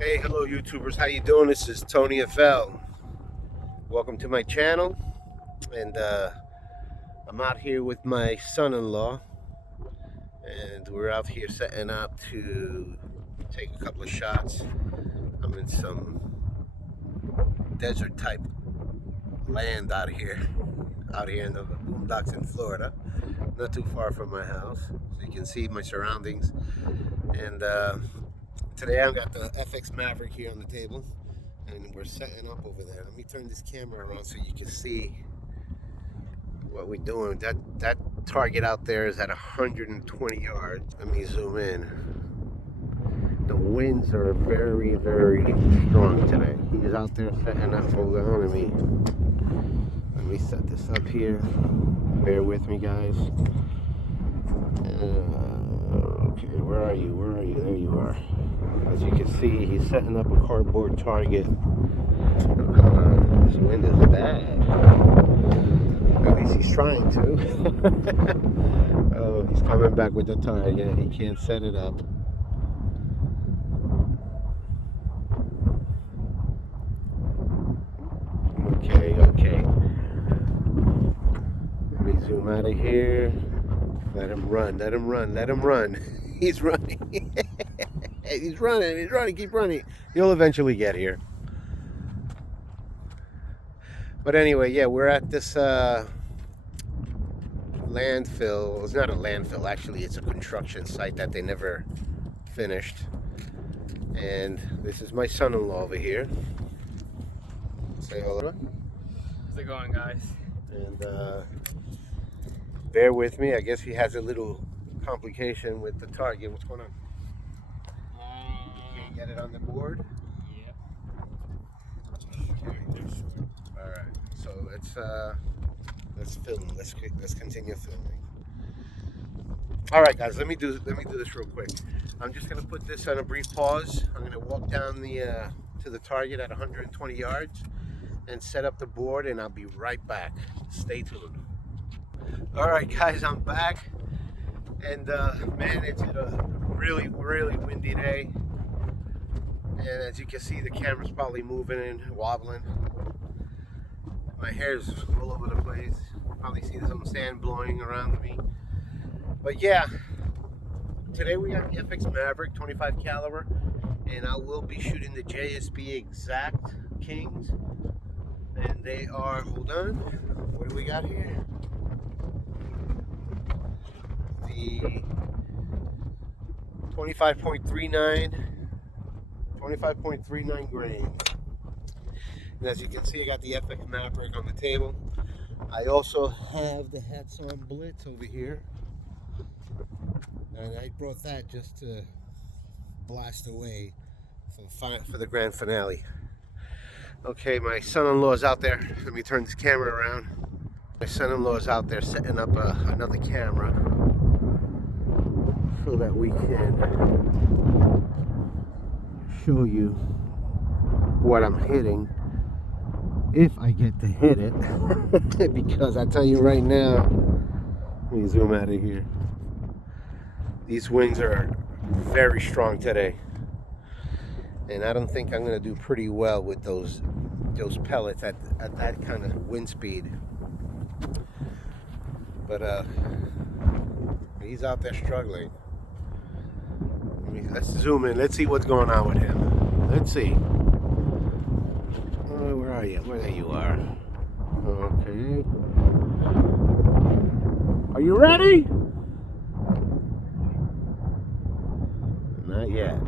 Hey, hello YouTubers, how you doing? This is TONYFL. Welcome to my channel, and I'm out here with my son-in-law, and we're out here setting up to take a couple of shots. I'm in some desert type land out here in the boondocks in Florida, not too far from my house, so you can see my surroundings. And today I've got the FX Maverick here on the table, and we're setting up over there. Let me turn this camera around so you can see what we're doing. That target out there is at 120 yards. Let me zoom in. The winds are very, very strong today. He's out there setting up. Hold on, let me set this up here. Bear with me, guys. Okay, where are you? Where are you? There you are. As you can see, he's setting up a cardboard target. This wind is bad. At least he's trying to. Oh, he's coming back with the target. He can't set it up. Okay. Let me zoom out of here. Let him run. He's running. He's running, keep running. He'll eventually get here. But anyway, yeah, we're at this landfill. It's not a landfill, actually. It's a construction site that they never finished. And this is my son-in-law over here. Say hello. How's it going, guys? And bear with me. I guess he has a little complication with the target. What's going on? Can't get it on the board? Yep. All right. So let's film. Let's continue filming. All right, guys. Let me do this real quick. I'm just gonna put this on a brief pause. I'm gonna walk down the to the target at 120 yards and set up the board, and I'll be right back. Stay tuned. All right, guys. I'm back, and man, it's a really windy day. And as you can see, the camera's probably moving and wobbling. My hair's all over the place. Probably see some sand blowing around me. But yeah, today we got the FX Maverick 25 caliber, and I will be shooting the JSB Exact Kings. And they are, hold on, what do we got here? The 25.39 grain. And as you can see, I got the FX Maverick on the table. I also have the Hats on Blitz over here, and I brought that just to blast away for the grand finale. Okay, my son-in-law is out there. Let me turn this camera around. My son-in-law is out there setting up another camera so that we can show you what I'm hitting, if I get to hit it. Because I tell you right now, let me zoom out of here. These winds are very strong today, and I don't think I'm going to do pretty well with those pellets at that kind of wind speed. But he's out there struggling. Let's zoom in. Let's see what's going on with him. Let's see. Where are you? There you are. Okay. Are you ready? Not yet.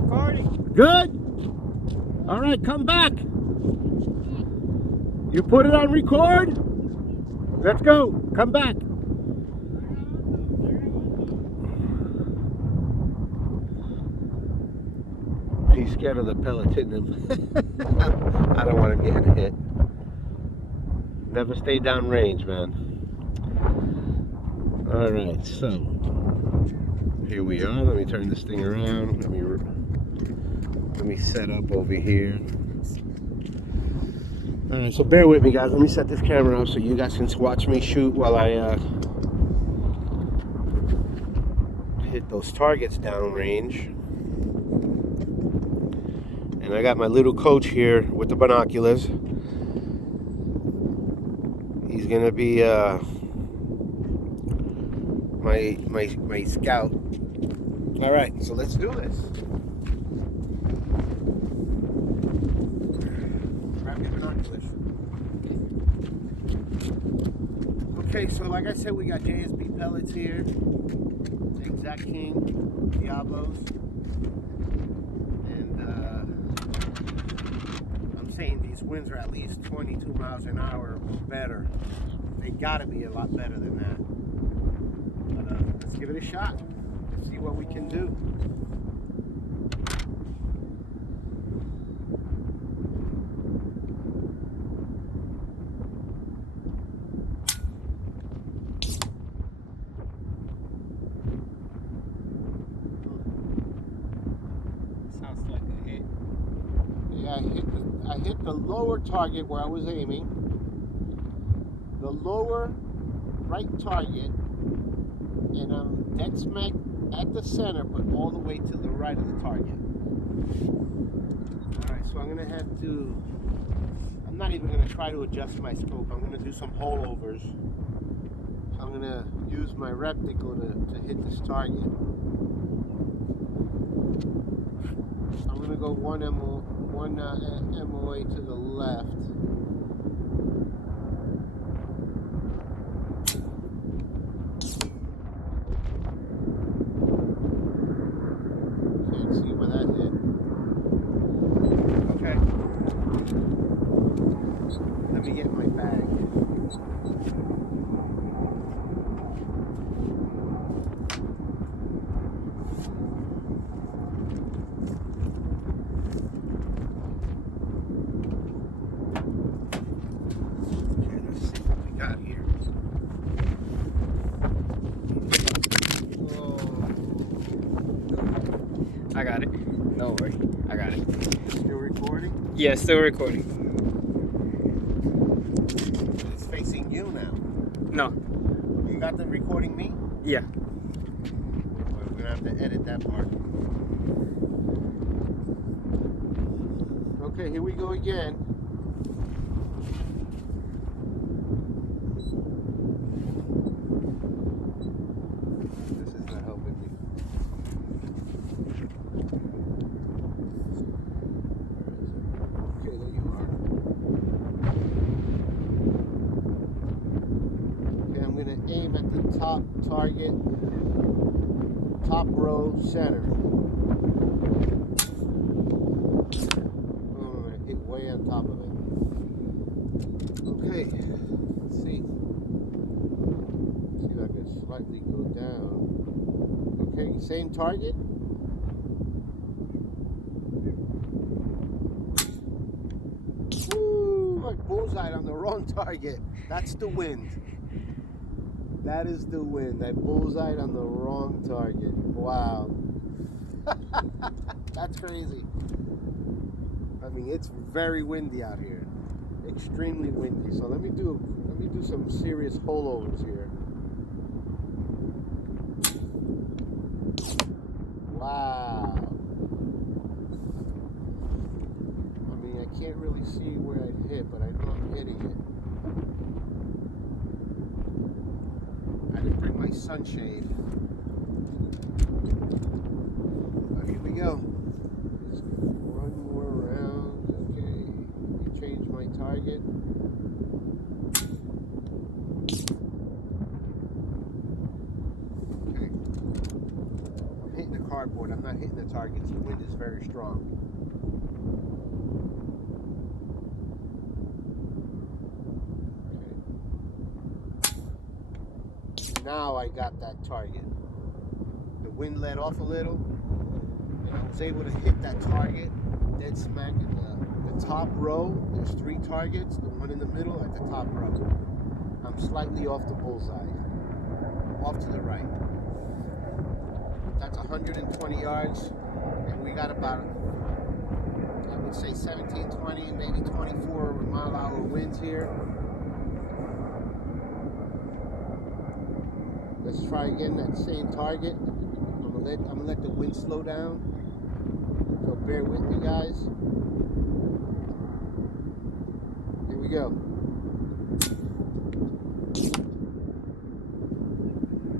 Recording. Good? All right, come back. You put it on record? Let's go. Come back. He's scared of the pellets hitting him. I don't want him getting hit. Never stay down range, man. All right, so here we are. Let me turn this thing around. Let me set up over here. All right, so bear with me, guys. Let me set this camera up so you guys can watch me shoot while I hit those targets down range. And I got my little coach here with the binoculars. He's gonna be my scout. All right, so let's do this. Grab your binoculars. Okay, so like I said, we got JSB pellets here, Exact King Diablos, and I'm saying these winds are at least 22 miles an hour or better. They gotta be a lot better than that. But let's give it a shot. Let's see what we can do. Sounds like a hit. Yeah, I hit the lower target where I was aiming. The lower right target, and I'm dead smack at the center, but all the way to the right of the target. Alright, so I'm gonna have to, I'm not even gonna try to adjust my scope. I'm gonna do some holovers. I'm gonna use my repticle to hit this target. I'm gonna go one MOA to the left. Can't see where that hit. Okay. Let me get my bag. Got here. I got it. No worry. I got it. Still recording? Yeah, still recording. It's facing you now. No. You got them recording me? Yeah. We're gonna have to edit that part. Okay, here we go again. This is not helping me. Okay, there you are. Okay, I'm gonna aim at the top target, top row, center. Oh, I hit way on top of it. Okay, let's see. See if I can slightly go down. Okay, same target. Woo! I bullseyed on the wrong target. That's the wind. That is the wind. I bullseyed on the wrong target. Wow. That's crazy. I mean, it's very windy out here. Extremely windy. So let me do some serious holovers here. Wow. I mean, I can't really see where I hit, but I know I'm hitting it. I didn't bring my sunshade. But here we go. Just one more round. Okay. Change my target. Okay. I'm hitting the cardboard. I'm not hitting the targets. The wind is very strong. Now I got that target. The wind let off a little, and I was able to hit that target dead smack in the top row. There's 3 targets, the one in the middle at the top row. I'm slightly off the bullseye, off to the right. That's 120 yards, and we got about, I would say 17, 20, maybe 24 mile-an-hour winds here. Let's try again that same target. I'm gonna let the wind slow down. So bear with me, guys. Here we go.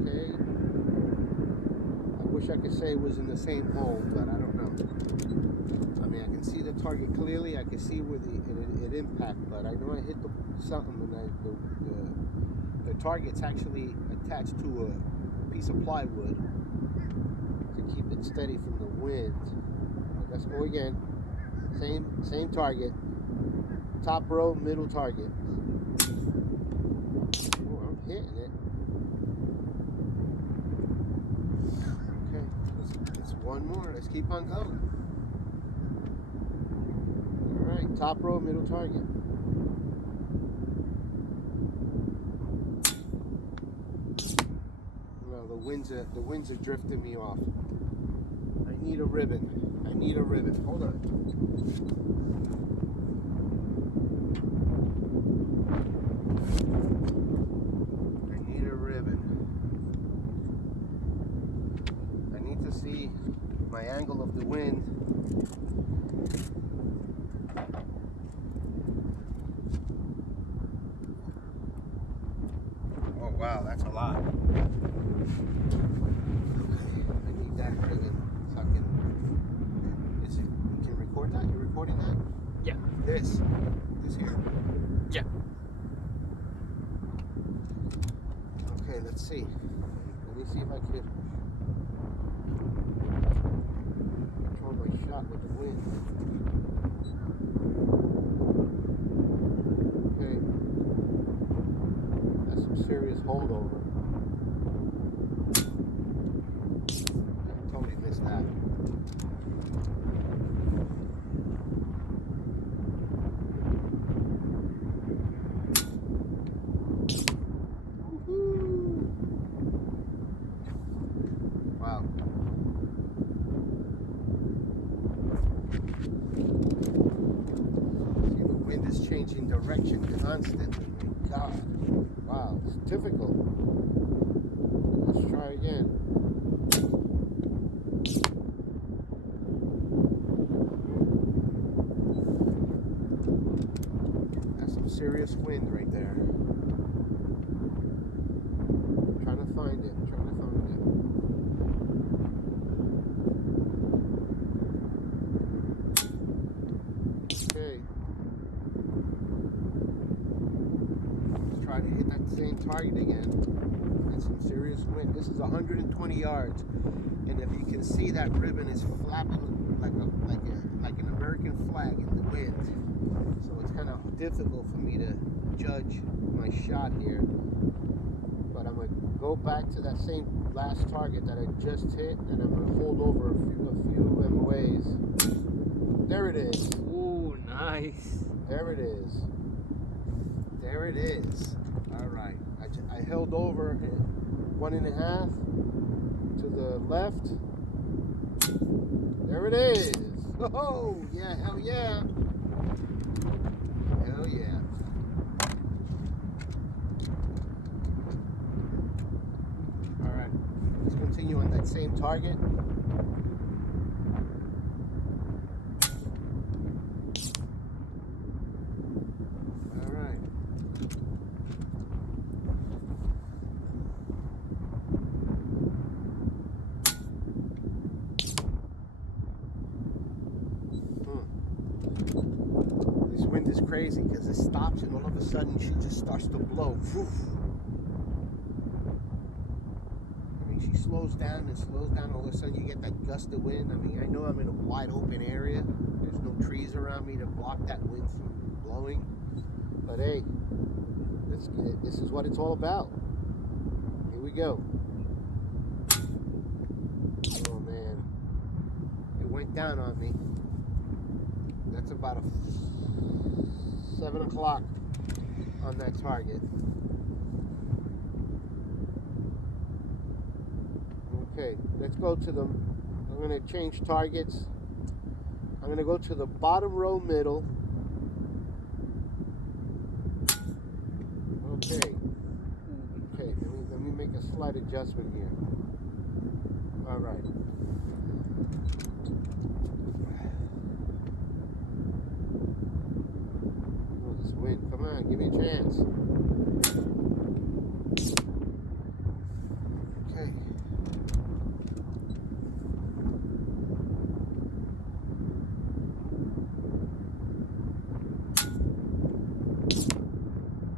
Okay. I wish I could say it was in the same hole, but I don't know. I mean, I can see the target clearly. I can see where it impacted, but I know I hit something, and the target's actually attached to a piece of plywood to keep it steady from the wind. But let's go again. Same target. Top row, middle target. Oh, I'm hitting it. Okay, it's one more. Let's keep on going. All right, top row, middle target. Well, the winds are drifting me off. I need a ribbon. Hold on. I need to see my angle of the wind. Oh wow, that's a lot. Okay, I need that ribbon so I can. You can record that? You're recording that? Yeah. This here? Yeah. Okay, let's see. Let me see if I could control my shot with the wind. Okay. That's some serious holdover. I totally missed that. Wow. See, the wind is changing direction constantly. My God. Wow, it's difficult. Let's try again. That's some serious wind right there. I'm trying to find it. Okay. Let's try to hit that same target again. That's some serious wind. This is 120 yards, and if you can see, that ribbon is flapping like an American flag in the wind. So it's kind of difficult for me to judge my shot here. But I'm gonna go back to that same last target that I just hit, and I'm gonna hold over a few MOAs. There it is. Ooh, nice. There it is. All right. I held over 1.5 to the left. There it is. Oh, yeah, hell yeah. Hell yeah. All right. Let's continue on that same target. This wind is crazy because it stops and all of a sudden she just starts to blow. Whew. I mean, she slows down. All of a sudden you get that gust of wind. I mean, I know I'm in a wide open area. There's no trees around me to block that wind from blowing. But hey, this is what it's all about. Here we go. Oh man, it went down on me. That's about a 7 o'clock on that target. Okay, let's go to them. I'm going to change targets. I'm going to go to the bottom row middle. Okay, let me make a slight adjustment here. All right. on, give me a chance. Okay.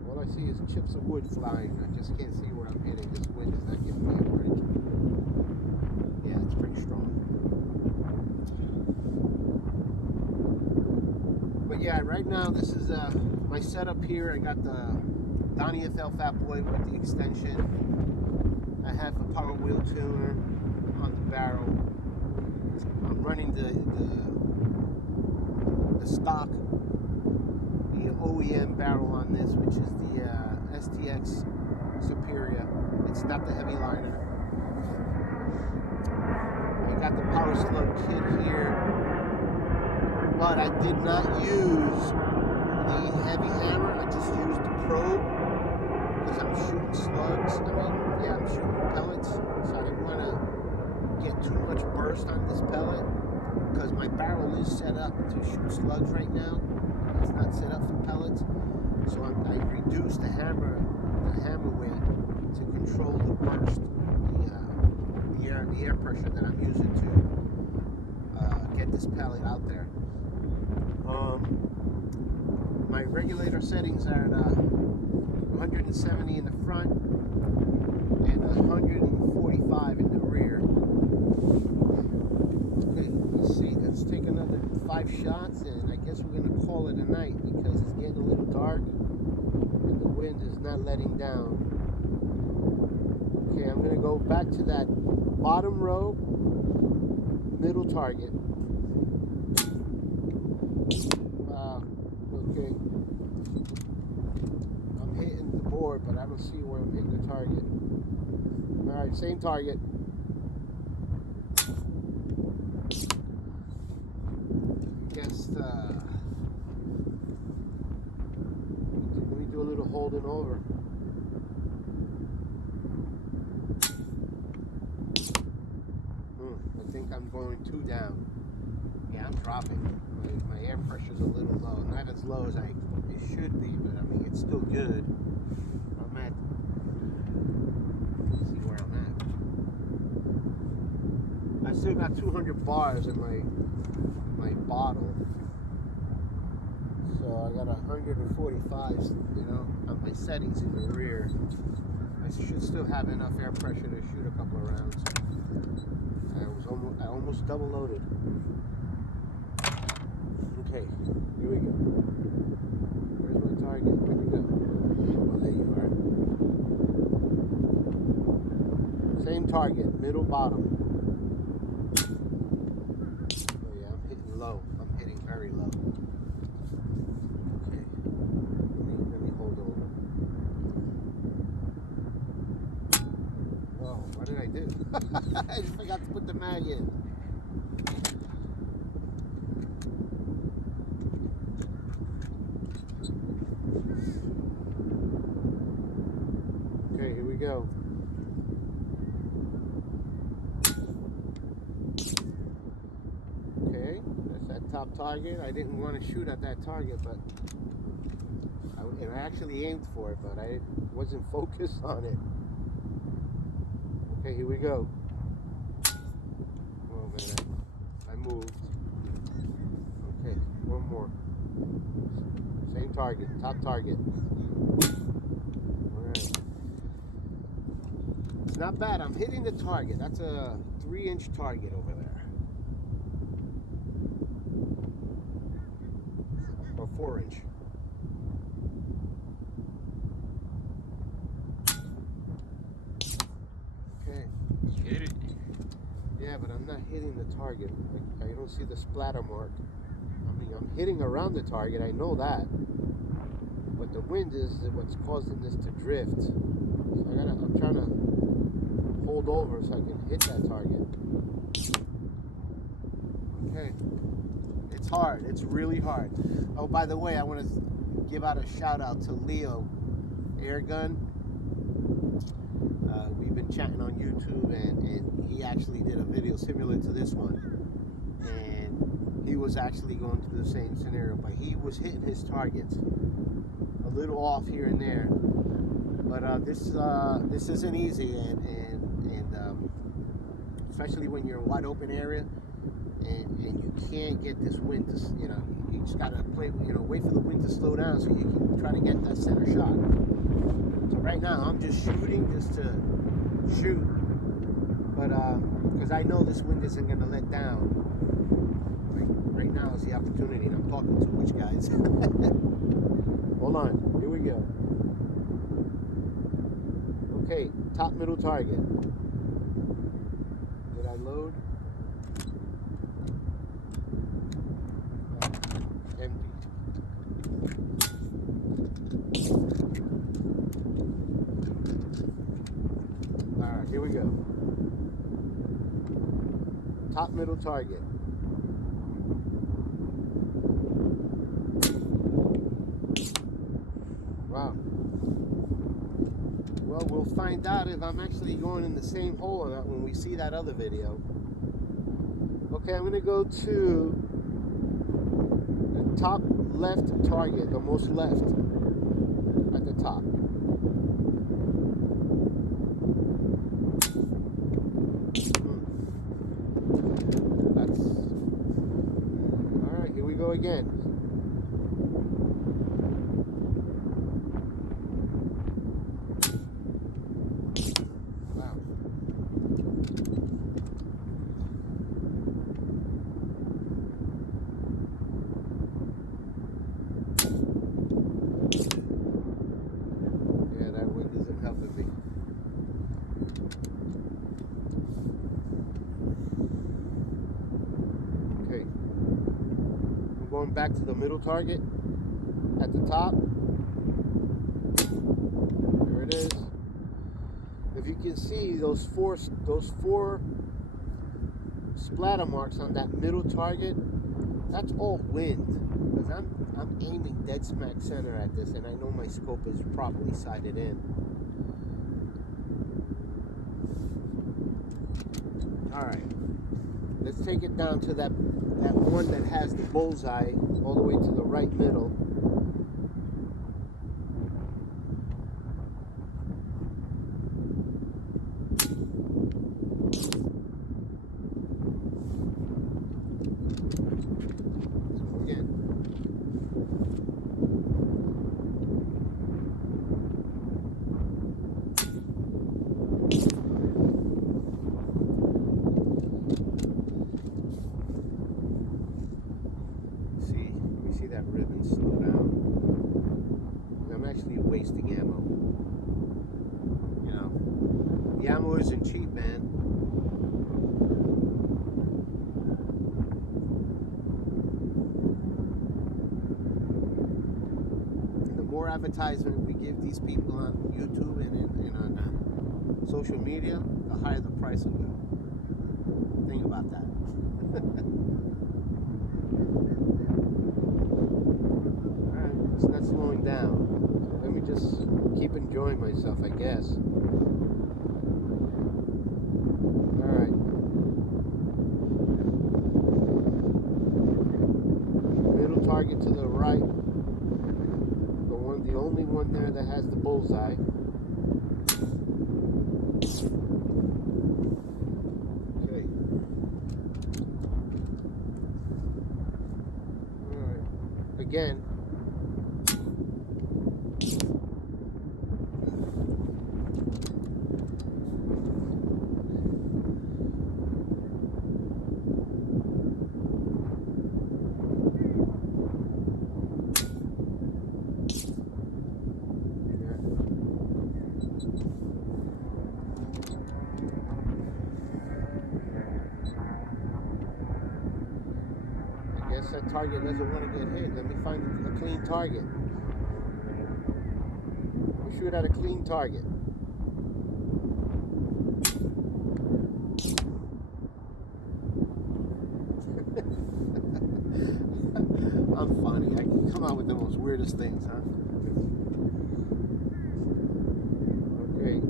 All I see is chips of wood flying. I just can't see where I'm hitting. This wind is not giving me a break. Yeah, it's pretty strong. But yeah, right now this is my setup here. I got the TONYFL Fat Boy with the extension. I have a power wheel tuner on the barrel. I'm running the stock, the OEM barrel on this, which is the STX Superior. It's not the heavy liner. I got the Power Slug kit here, but I did not use the heavy hammer. I just used the probe because I'm shooting slugs. I'm shooting pellets, so I didn't want to get too much burst on this pellet because my barrel is set up to shoot slugs right now. It's not set up for pellets, so I reduced the hammer weight to control the burst, the air pressure that I'm using to get this pellet out there. My regulator settings are at 170 in the front and 145 in the rear. Okay, let's see. Let's take another 5 shots, and I guess we're gonna call it a night because it's getting a little dark and the wind is not letting down. Okay, I'm gonna go back to that bottom row, middle target. Okay. I'm hitting the board, but I don't see where I'm hitting the target. Alright, same target. Guess let me do a little holding over. I think I'm going 2 down. Yeah, I'm dropping. My air pressure's a little low. Not as low as it should be, but I mean, it's still good. I'm at, let's see where I'm at. I still got 200 bars in my bottle. So I got 145, on my settings in the rear. I should still have enough air pressure to shoot a couple of rounds. I almost double loaded. Okay, here we go. Where's my target? Where'd you go? Oh, there you are. Same target, middle bottom. Oh yeah, I'm hitting low. I'm hitting very low. Okay, let me hold over. Whoa, what did I do? I just forgot to put the mag in. Okay, here we go. Okay, that's that top target. I didn't want to shoot at that target, but I actually aimed for it, but I wasn't focused on it. Okay, here we go. Oh man, I moved. Okay, one more. Same target, top target. Alright. It's not bad. I'm hitting the target. That's a 3-inch target over there. Or 4-inch. Okay. You hit it. Yeah, but I'm not hitting the target. I don't see the splatter mark. I mean, I'm hitting around the target. I know that. But the wind is what's causing this to drift. So I'm trying to hold over so I can hit that target. Okay. It's hard. It's really hard. Oh, by the way, I want to give out a shout out to Leo Airgun. We've been chatting on YouTube, and he actually did a video similar to this one. And he was actually going through the same scenario, but he was hitting his targets. a little off here and there. But this isn't easy, and especially when you're in a wide open area and you can't get this wind to, you just gotta play, wait for the wind to slow down so you can try to get that center shot. So right now I'm just shooting just to shoot, but because I know this wind isn't gonna let down. Right now is the opportunity, and I'm talking too much, guys. Hold on, here we go. Okay, top middle target. Did I load? Oh, empty. Alright, here we go. Top middle target. Wow. Well, we'll find out if I'm actually going in the same hole or not when we see that other video. Okay, I'm going to go to the top left target, the most left at the top. That's... Alright, here we go again. Going back to the middle target at the top. There it is. If you can see those four splatter marks on that middle target, that's all wind. Because I'm aiming dead smack center at this, and I know my scope is properly sighted in. Alright. Let's take it down to that one that has the bullseye all the way to the right middle. So again. See that ribbon slow down. I'm actually wasting ammo. The ammo isn't cheap, man. And the more advertisement we give these people on YouTube and on social media, the higher the price will go. Think about that. It's not slowing down. So let me just keep enjoying myself, I guess. Alright. Middle target to the right. The only one there that has the bullseye. Okay. Alright. Again. That target doesn't want to get hit. Let me find a clean target. We'll shoot at a clean target. I'm funny. I can come out with the most weirdest things, huh? Okay.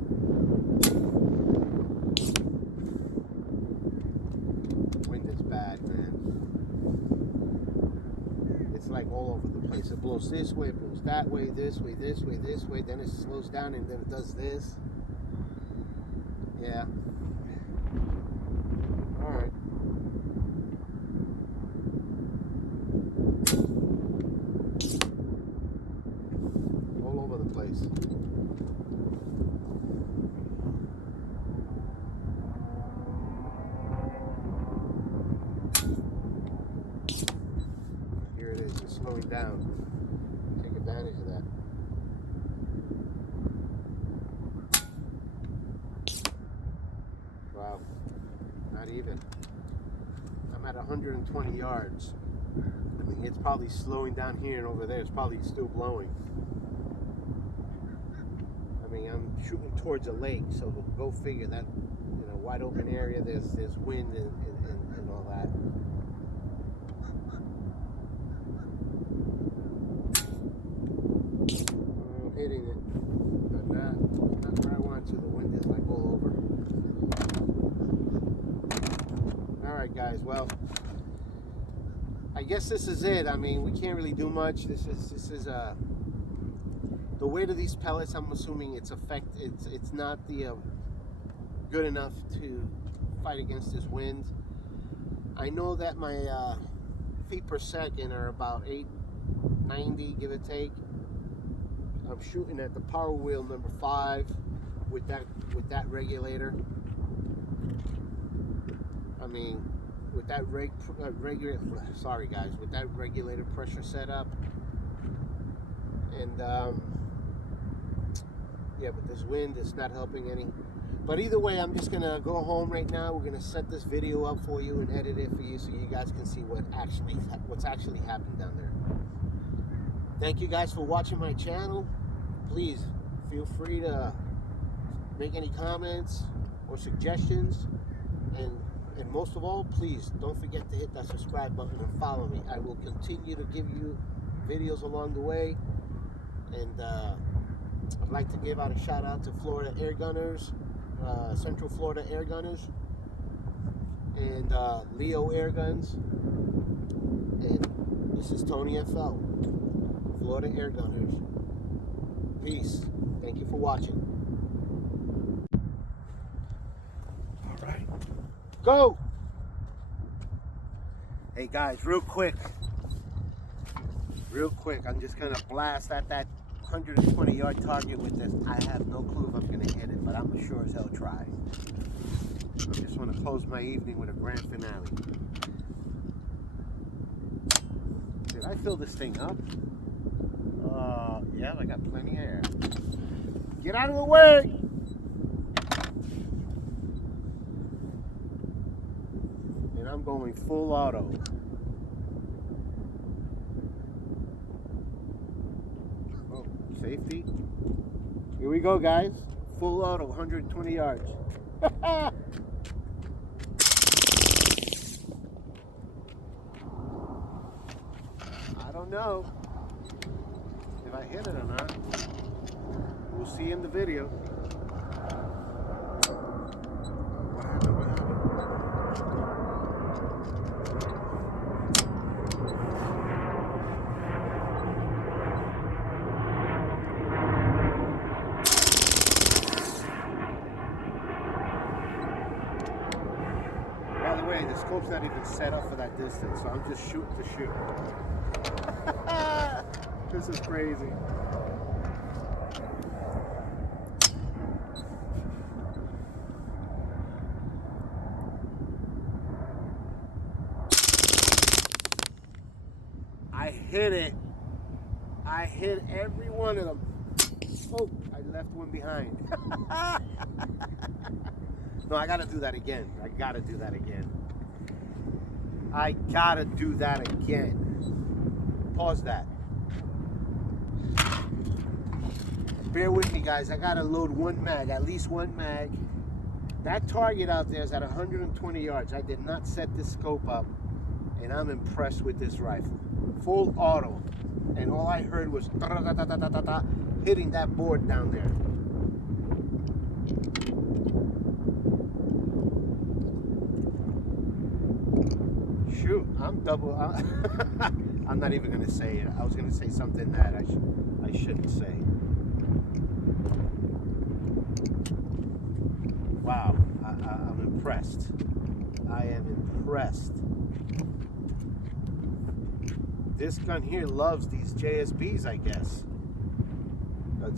Wind is bad, man. It's like all over the place. It blows this way, it blows that way, this way, this way, this way. Then it slows down and then it does this. Yeah. All right. All over the place. Here it is. It's slowing down. Take advantage of that. Wow. Not even. I'm at 120 yards. I mean, it's probably slowing down here and over there. It's probably still blowing. I mean, I'm shooting towards a lake, so go figure that, you know, wide open area, there's wind and all that. I'm hitting it, but not where I want to. The wind is like all over. Alright guys, well, I guess this is it. I mean, we can't really do much. This is the weight of these pellets. I'm assuming it's not the good enough to fight against this wind. I know that my feet per second are about 890, give or take. I'm shooting at the power wheel number 5 with that regulator. I mean, with that with that regulator pressure setup, and yeah, but this wind is not helping any. But either way, I'm just gonna go home right now. We're gonna set this video up for you and edit it for you so you guys can see what's actually happening down there. Thank you guys for watching my channel. Please feel free to make any comments or suggestions, and most of all, please don't forget to hit that subscribe button and follow me. I will continue to give you videos along the way, and I'd like to give out a shout out to Florida Air Gunners, Central Florida Air Gunners, and Leo Air Guns. And this is TONYFL, Florida Air Gunners. Peace. Thank you for watching. All right. Go! Hey guys, real quick, I'm just gonna blast at that 120-yard target with this. I have no clue if I'm gonna hit it, but I'm sure as hell try. I just want to close my evening with a grand finale. Did I fill this thing up? Yeah, I got plenty of air. Get out of the way! And I'm going full auto. Oh, safety. Here we go, guys. Full auto, 120 yards. I don't know if I hit it or not. We'll see in the video. What happened? By the way, the scope's not even set up for that distance, so I'm just shooting to shoot. This is crazy. I hit it. I hit every one of them. Oh, I left one behind. No, I gotta do that again. I gotta do that again. Pause that. Bear with me, guys. I gotta load one mag, at least one mag. That target out there is at 120 yards. I did not set this scope up, and I'm impressed with this rifle. Full auto, and all I heard was hitting that board down there. Shoot, I'm double. I'm not even gonna say it. I was gonna say something that I shouldn't say. Wow, I'm impressed. I am impressed. This gun here loves these JSBs, I guess.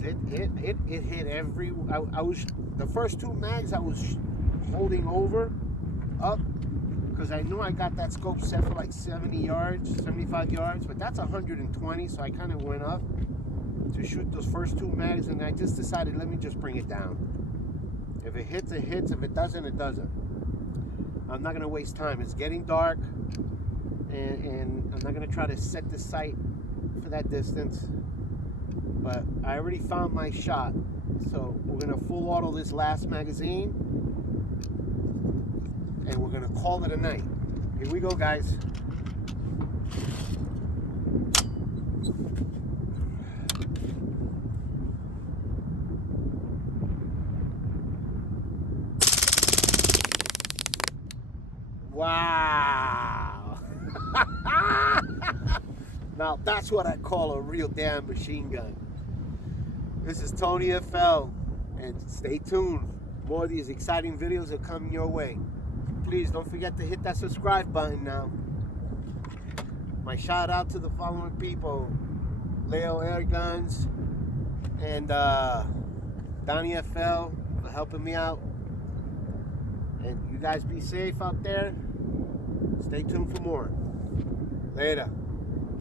It hit every. I was the first two mags I was holding up because I knew I got that scope set for like 70 yards, 75 yards, but that's 120, so I kind of went up to shoot those first two mags, and I just decided, let me just bring it down. If it hits, it hits. If it doesn't, it doesn't. I'm not gonna waste time. It's getting dark, and I'm not gonna try to set the sight for that distance. But I already found my shot, so we're gonna full auto this last magazine, and we're gonna call it a night. Here we go, guys. Wow. Now that's what I call a real damn machine gun. This is TONYFL, and stay tuned. More of these exciting videos are coming your way. Please don't forget to hit that subscribe button now. My shout out to the following people: Leo Air Guns and TONYFL for helping me out. And you guys be safe out there. Stay tuned for more. Later.